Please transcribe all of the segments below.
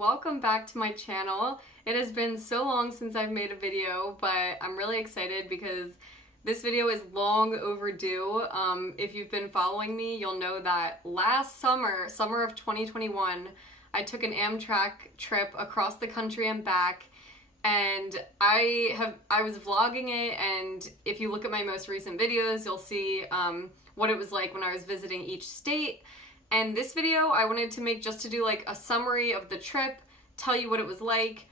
welcome back to my channel. It has been so long since I've made a video, but I'm really excited because this video is long overdue. If you've been following me, you'll know that last summer of 2021, I took an Amtrak trip across the country and back, and I was vlogging it, and if you look at my most recent videos, you'll see what it was like when I was visiting each state. And this video I wanted to make just to do like a summary of the trip, tell you what it was like,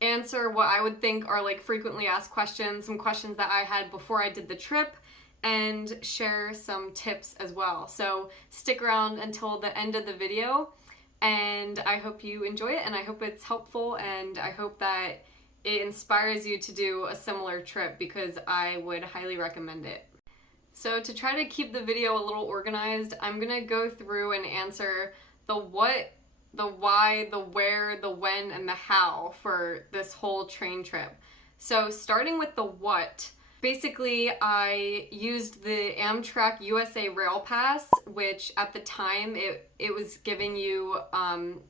answer what I would think are like frequently asked questions, some questions that I had before I did the trip, and share some tips as well. So stick around until the end of the video, and I hope you enjoy it, and I hope it's helpful, and I hope that it inspires you to do a similar trip because I would highly recommend it. So to try to keep the video a little organized, I'm gonna go through and answer the what, the why, the where, the when, and the how for this whole train trip. So starting with the what, basically I used the Amtrak USA Rail Pass, which at the time it was giving you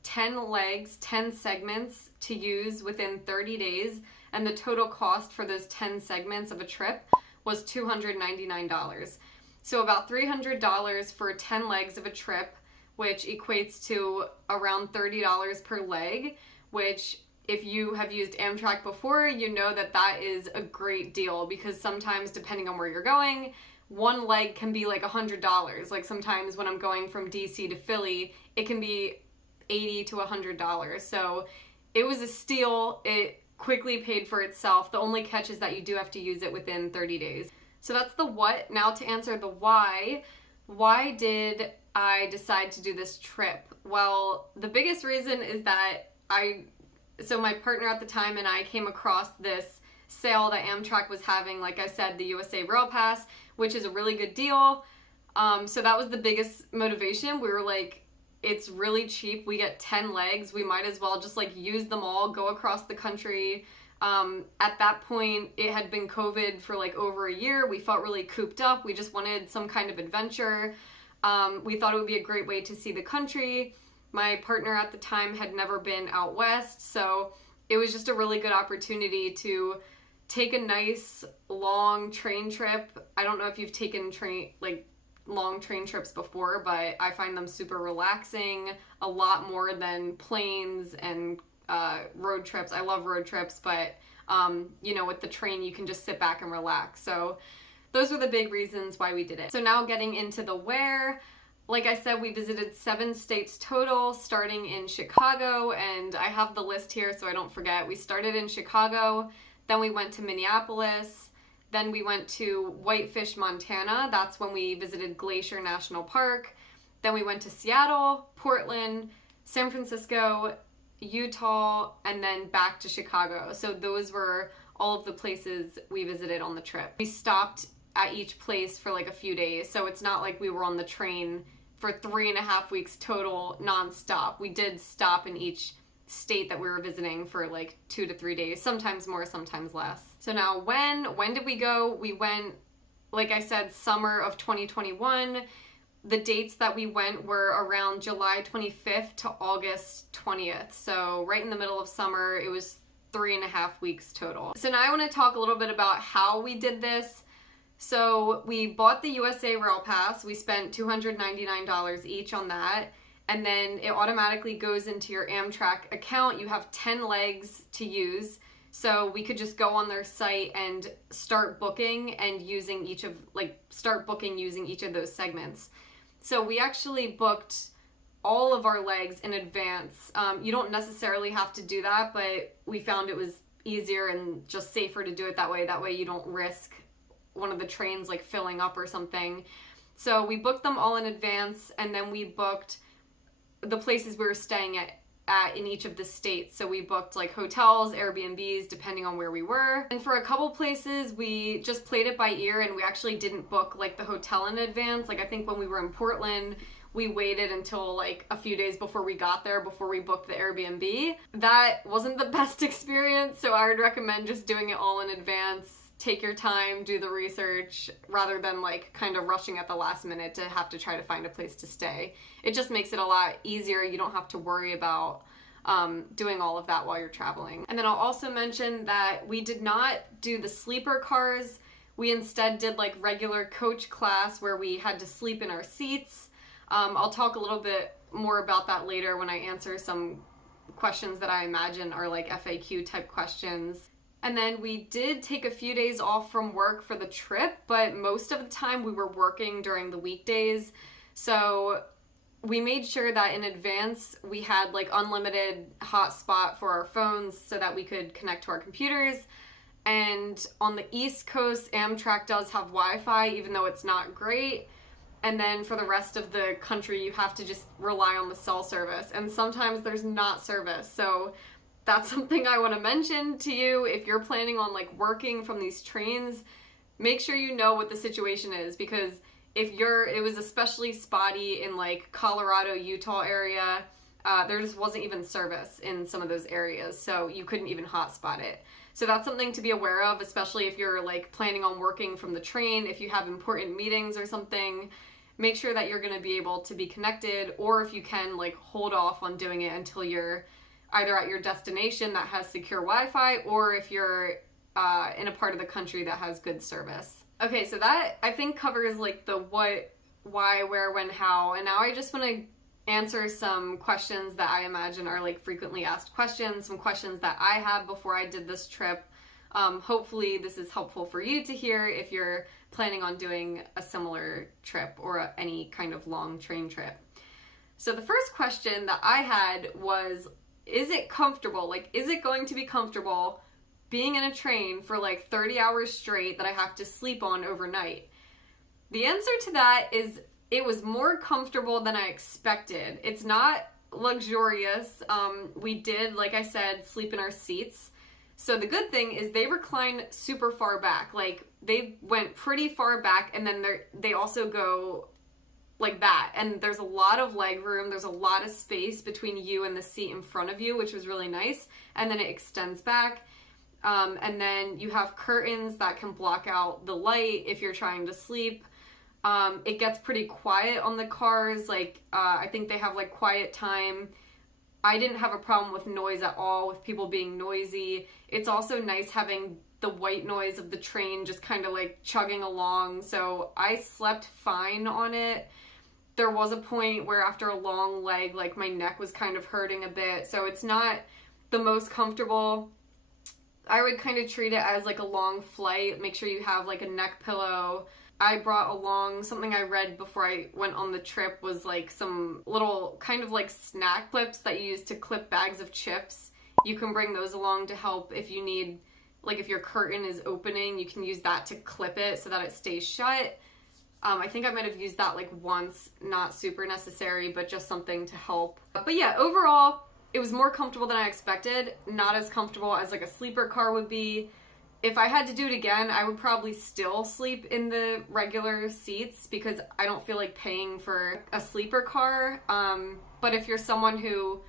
10 legs, 10 segments to use within 30 days, and the total cost for those 10 segments of a trip was $299. So about $300 for 10 legs of a trip, which equates to around $30 per leg, which if you have used Amtrak before, you know that that is a great deal because sometimes depending on where you're going, one leg can be like $100. Like sometimes when I'm going from DC to Philly, it can be $80 to $100. So it was a steal. It quickly paid for itself. The only catch is that you do have to use it within 30 days. So that's the what. Now to answer the why. Why did I decide to do this trip? Well, the biggest reason is that so my partner at the time and I came across this sale that Amtrak was having, like I said, the USA Rail Pass, which is a really good deal. So that was the biggest motivation. We were like, it's really cheap. We get 10 legs. We might as well just like use them all, go across the country. At that point, it had been COVID for like over a year. We felt really cooped up. We just wanted some kind of adventure. We thought it would be a great way to see the country. My partner at the time had never been out west, so it was just a really good opportunity to take a nice long train trip. I don't know if you've taken long train trips before, but I find them super relaxing, a lot more than planes and road trips. I love road trips, but with the train you can just sit back and relax. So those were the big reasons why we did it. So now getting into the where. Like I said, we visited 7 states total, starting in Chicago, and I have the list here so I don't forget. We started in Chicago, then we went to Minneapolis, then we went to Whitefish, Montana. That's when we visited Glacier National Park. Then we went to Seattle, Portland, San Francisco, Utah, and then back to Chicago. So those were all of the places we visited on the trip. We stopped at each place for like a few days, so it's not like we were on the train for 3.5 weeks total nonstop. We did stop in each state that we were visiting for like 2 to 3 days, sometimes more, sometimes less. So now when did we go? We went, like I said, summer of 2021. The dates that we went were around July 25th to August 20th. So right in the middle of summer, it was 3.5 weeks total. So now I want to talk a little bit about how we did this. So we bought the USA Rail Pass. We spent $299 each on that. And then it automatically goes into your Amtrak account. You have 10 legs to use. So we could just go on their site and start booking using each of those segments. So we actually booked all of our legs in advance. You don't necessarily have to do that, but we found it was easier and just safer to do it that way. That way you don't risk one of the trains like filling up or something. So we booked them all in advance, and then we booked the places we were staying at in each of the states. So we booked like hotels, Airbnbs, depending on where we were. And for a couple places, we just played it by ear, and we actually didn't book like the hotel in advance. Like I think when we were in Portland, we waited until like a few days before we got there before we booked the Airbnb. That wasn't the best experience, so I would recommend just doing it all in advance. Take your time, do the research, rather than like kind of rushing at the last minute to have to try to find a place to stay. It just makes it a lot easier. You don't have to worry about doing all of that while you're traveling. And then I'll also mention that we did not do the sleeper cars. We instead did like regular coach class where we had to sleep in our seats. I'll talk a little bit more about that later when I answer some questions that I imagine are like FAQ type questions. And then we did take a few days off from work for the trip, but most of the time we were working during the weekdays. So we made sure that in advance we had like unlimited hotspot for our phones so that we could connect to our computers. And on the East Coast, Amtrak does have Wi-Fi, even though it's not great. And then for the rest of the country, you have to just rely on the cell service. And sometimes there's not service. So that's something I want to mention to you. If you're planning on like working from these trains, make sure you know what the situation is, because it was especially spotty in like Colorado, Utah area, there just wasn't even service in some of those areas, so you couldn't even hotspot it. So that's something to be aware of, especially if you're like planning on working from the train. If you have important meetings or something, make sure that you're going to be able to be connected, or if you can, like hold off on doing it until you're either at your destination that has secure Wi-Fi, or if you're in a part of the country that has good service. Okay, so that I think covers like the what, why, where, when, how, and now I just want to answer some questions that I imagine are like frequently asked questions, some questions that I had before I did this trip. Hopefully this is helpful for you to hear if you're planning on doing a similar trip or any kind of long train trip. So the first question that I had was, is it comfortable? Like, is it going to be comfortable being in a train for like 30 hours straight that I have to sleep on overnight? The answer to that is it was more comfortable than I expected. It's not luxurious. We did, like I said, sleep in our seats. So the good thing is they recline super far back. Like they went pretty far back, and then they also go like that. And there's a lot of leg room. There's a lot of space between you and the seat in front of you, which was really nice. And then it extends back. And then you have curtains that can block out the light if you're trying to sleep. It gets pretty quiet on the cars. Like, I think they have like quiet time. I didn't have a problem with noise at all, with people being noisy. It's also nice having the white noise of the train just kind of like chugging along. So I slept fine on it. There was a point where after a long leg, like my neck was kind of hurting a bit. So it's not the most comfortable. I would kind of treat it as like a long flight. Make sure you have like a neck pillow. I brought along something I read before I went on the trip was like some little kind of like snack clips that you use to clip bags of chips. You can bring those along to help if you need, like if your curtain is opening, you can use that to clip it so that it stays shut. I think I might have used that like once, not super necessary, but just something to help. But yeah, overall, it was more comfortable than I expected. Not as comfortable as like a sleeper car would be. If I had to do it again, I would probably still sleep in the regular seats because I don't feel like paying for a sleeper car. But if you're someone who,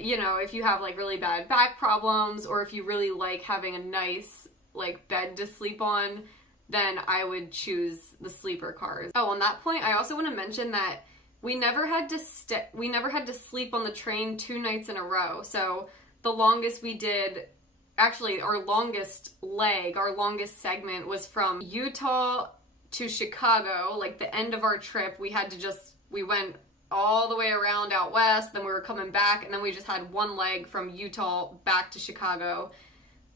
you know, if you have like really bad back problems, or if you really like having a nice like bed to sleep on, then I would choose the sleeper cars. Oh, on that point, I also want to mention that we never had to sleep on the train 2 nights in a row. So the longest we did, actually our longest leg, our longest segment was from Utah to Chicago. Like the end of our trip, we went all the way around out west, then we were coming back, and then we just had one leg from Utah back to Chicago.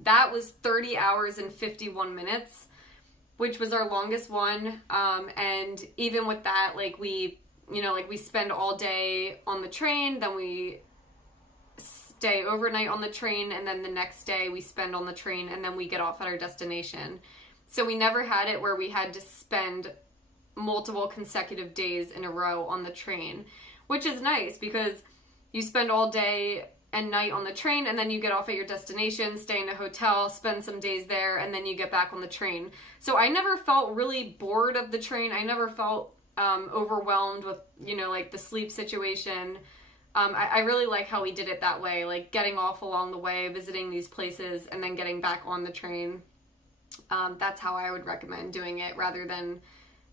That was 30 hours and 51 minutes, which was our longest one. And even with that, like we spend all day on the train, then we stay overnight on the train, and then the next day we spend on the train, and then we get off at our destination. So we never had it where we had to spend multiple consecutive days in a row on the train, which is nice because you spend all day and night on the train, and then you get off at your destination, stay in a hotel, spend some days there, and then you get back on the train. So I never felt really bored of the train. I never felt overwhelmed with, like the sleep situation. I really like how we did it that way, like getting off along the way, visiting these places, and then getting back on the train. That's how I would recommend doing it rather than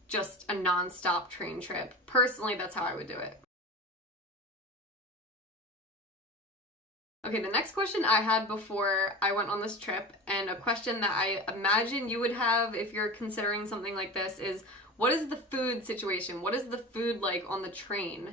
just a non-stop train trip. Personally, that's how I would do it. Okay, the next question I had before I went on this trip, and a question that I imagine you would have if you're considering something like this, is what is the food situation? What is the food like on the train?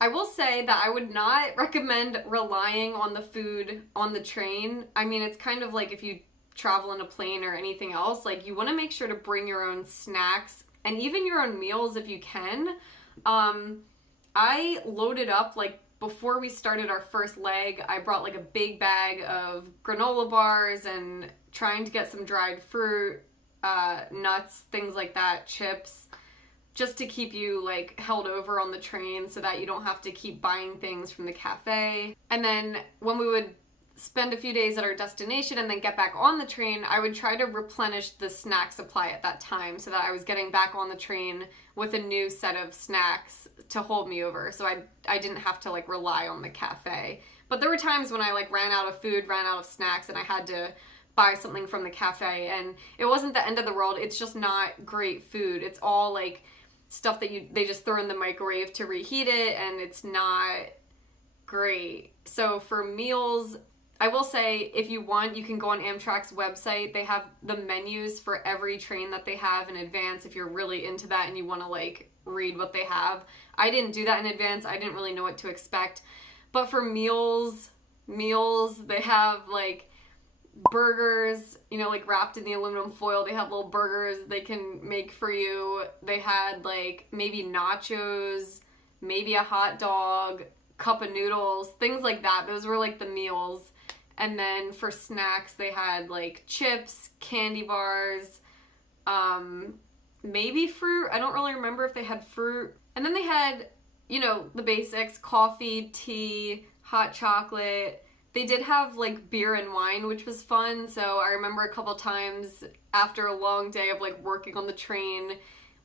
I will say that I would not recommend relying on the food on the train. I mean, it's kind of like if you travel in a plane or anything else, like you want to make sure to bring your own snacks and even your own meals if you can. I loaded up, like, before we started our first leg, I brought like a big bag of granola bars and trying to get some dried fruit, nuts, things like that, chips, just to keep you like held over on the train so that you don't have to keep buying things from the cafe. And then when we would spend a few days at our destination and then get back on the train, I would try to replenish the snack supply at that time so that I was getting back on the train with a new set of snacks to hold me over, so I didn't have to like rely on the cafe. But there were times when I like ran out of food, ran out of snacks, and I had to buy something from the cafe, and it wasn't the end of the world. It's just not great food. It's all like stuff that they just throw in the microwave to reheat it, and it's not great. So for meals, I will say, if you want, you can go on Amtrak's website. They have the menus for every train that they have in advance if you're really into that and you want to like read what they have. I didn't do that in advance. I didn't really know what to expect. But for meals, they have like burgers, you know, like wrapped in the aluminum foil. They have little burgers they can make for you. They had like maybe nachos, maybe a hot dog, cup of noodles, things like that. Those were like the meals. And then for snacks, they had like chips, candy bars, maybe fruit. I don't really remember if they had fruit. And then they had, you know, the basics: coffee, tea, hot chocolate. They did have like beer and wine, which was fun. So I remember a couple times after a long day of like working on the train,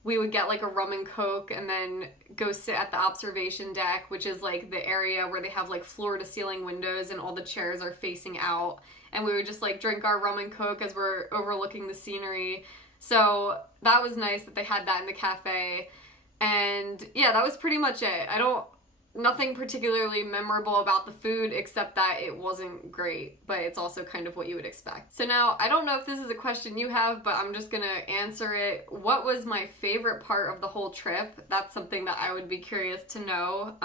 we would get like a rum and coke and then go sit at the observation deck, which is like the area where they have like floor to ceiling windows and all the chairs are facing out. And we would just like drink our rum and coke as we're overlooking the scenery. So that was nice that they had that in the cafe. And yeah, that was pretty much it. Nothing particularly memorable about the food except that it wasn't great, but it's also kind of what you would expect. So now, I don't know if this is a question you have, but I'm just gonna answer it. What was my favorite part of the whole trip? That's something that I would be curious to know.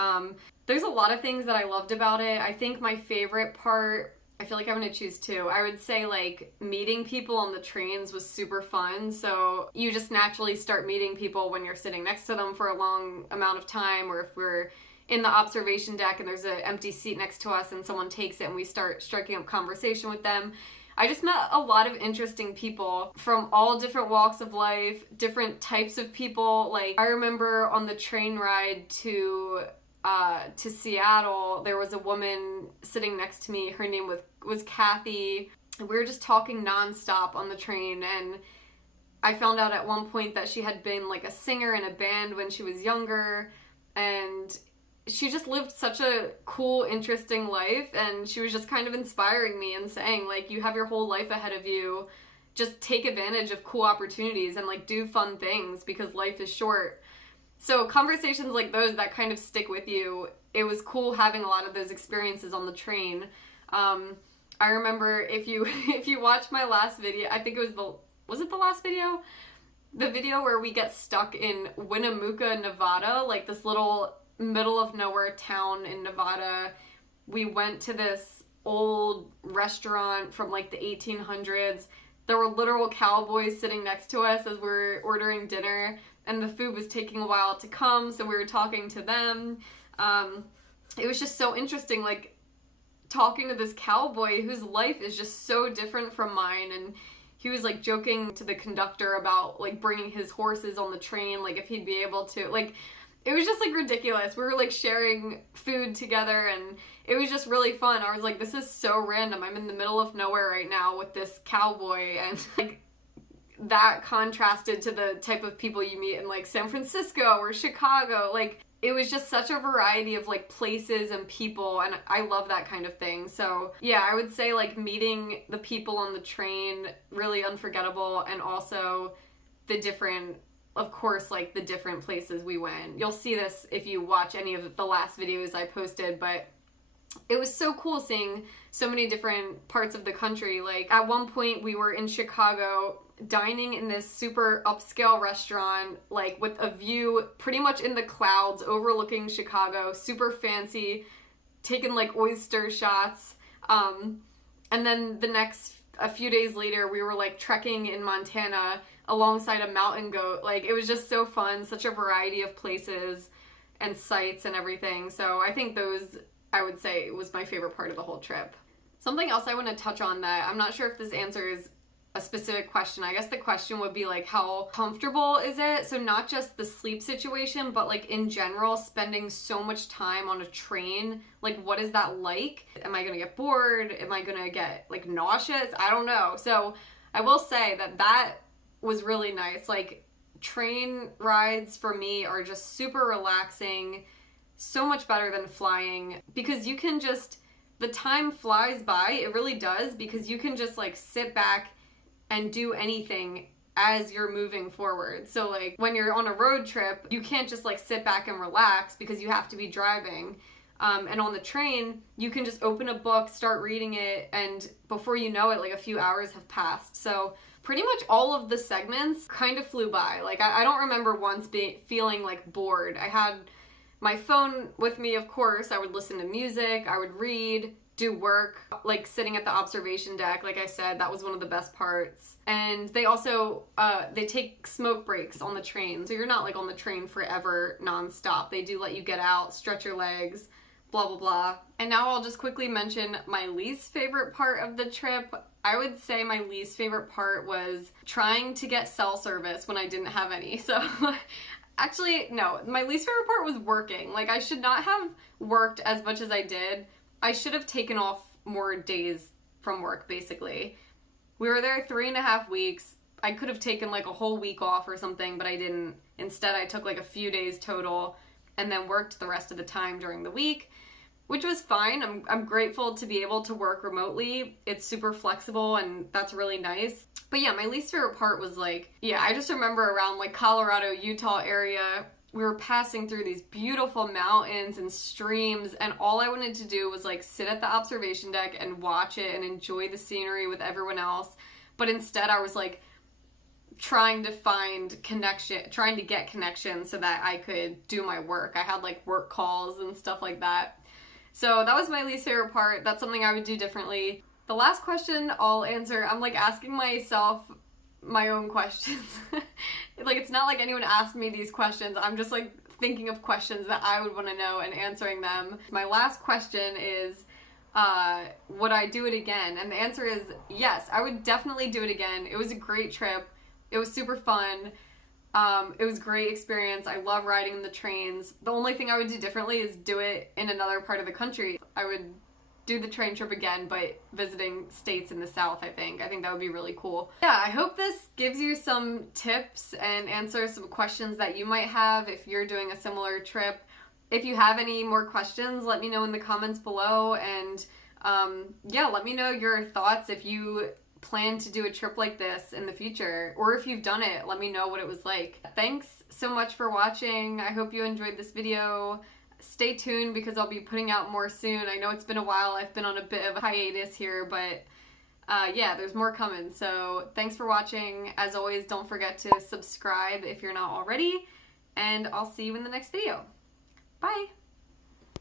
There's a lot of things that I loved about it. I think my favorite part, I feel like I'm gonna choose two. I would say like meeting people on the trains was super fun. So you just naturally start meeting people when you're sitting next to them for a long amount of time, or if we're in the observation deck and there's an empty seat next to us and someone takes it and we start striking up conversation with them. I just met a lot of interesting people from all different walks of life, different types of people. Like, I remember on the train ride to Seattle, there was a woman sitting next to me. Her name was Kathy. And we were just talking nonstop on the train, and I found out at one point that she had been like a singer in a band when she was younger, and she just lived such a cool, interesting life, and she was just kind of inspiring me and saying, like, you have your whole life ahead of you. Just take advantage of cool opportunities and, like, do fun things because life is short. So conversations like those that kind of stick with you, it was cool having a lot of those experiences on the train. I remember if you watch my last video, I think it was it the last video? The video where we get stuck in Winnemucca, Nevada, like this little middle of nowhere town in Nevada. We went to this old restaurant from like the 1800s. There were literal cowboys sitting next to us as we were ordering dinner, and the food was taking a while to come, so we were talking to them. It was just so interesting, like talking to this cowboy whose life is just so different from mine, and he was like joking to the conductor about like bringing his horses on the train, like if he'd be able to, like, it was just like ridiculous. We were like sharing food together, and it was just really fun. I was like, this is so random. I'm in the middle of nowhere right now with this cowboy, and like that contrasted to the type of people you meet in like San Francisco or Chicago. Like, it was just such a variety of like places and people, and I love that kind of thing. So yeah, I would say like meeting the people on the train, really unforgettable, and also the different, of course, like the different places we went. You'll see this if you watch any of the last videos I posted, but it was so cool seeing so many different parts of the country. Like at one point we were in Chicago dining in this super upscale restaurant, like with a view pretty much in the clouds overlooking Chicago, super fancy, taking like oyster shots. And then a few days later, we were like trekking in Montana alongside a mountain goat. Like it was just so fun, such a variety of places and sights and everything. So I think those, I would say, was my favorite part of the whole trip. Something else I want to touch on that I'm not sure if this answers a specific question. I guess the question would be like, how comfortable is it? So not just the sleep situation, but like in general, spending so much time on a train, like what is that like? Am I gonna get bored? Am I gonna get like nauseous? I don't know. So I will say that was really nice. Like train rides for me are just super relaxing, so much better than flying, because you can just, the time flies by, it really does, because you can just like sit back and do anything as you're moving forward. So like when you're on a road trip, you can't just like sit back and relax because you have to be driving. And on the train, you can just open a book, start reading it, and before you know it, like a few hours have passed. So pretty much all of the segments kind of flew by. Like I don't remember once feeling like bored. I had my phone with me, of course. I would listen to music, I would read, do work, like sitting at the observation deck. Like I said, that was one of the best parts. And they also, they take smoke breaks on the train. So you're not like on the train forever nonstop. They do let you get out, stretch your legs, blah, blah, blah. And now I'll just quickly mention my least favorite part of the trip. I would say my least favorite part was trying to get cell service when I didn't have any. So actually, no, my least favorite part was working. Like I should not have worked as much as I did. I should have taken off more days from work, basically. We were there 3.5 weeks. I could have taken like a whole week off or something, but I didn't. Instead, I took like a few days total and then worked the rest of the time during the week, which was fine. I'm grateful to be able to work remotely. It's super flexible and that's really nice. But yeah, my least favorite part was like, yeah, I just remember around like Colorado, Utah area, we were passing through these beautiful mountains and streams, and all I wanted to do was like sit at the observation deck and watch it and enjoy the scenery with everyone else. But instead I was like trying to get connection so that I could do my work. I had like work calls and stuff like that. So that was my least favorite part. That's something I would do differently. The last question I'll answer, I'm like asking myself my own questions. Like it's not like anyone asked me these questions. I'm just like thinking of questions that I would want to know and answering them. My last question is, would I do it again? And the answer is yes, I would definitely do it again. It was a great trip. It was super fun. It was a great experience. I love riding the trains. The only thing I would do differently is do it in another part of the country. I would do the train trip again, but visiting states in the South, I think. I think that would be really cool. Yeah, I hope this gives you some tips and answers some questions that you might have if you're doing a similar trip. If you have any more questions, let me know in the comments below, and yeah, let me know your thoughts if you plan to do a trip like this in the future, or if you've done it, let me know what it was like. Thanks so much for watching. I hope you enjoyed this video. Stay tuned because I'll be putting out more soon. I know it's been a while. I've been on a bit of a hiatus here, but yeah, there's more coming. So thanks for watching. As always, don't forget to subscribe if you're not already, and I'll see you in the next video.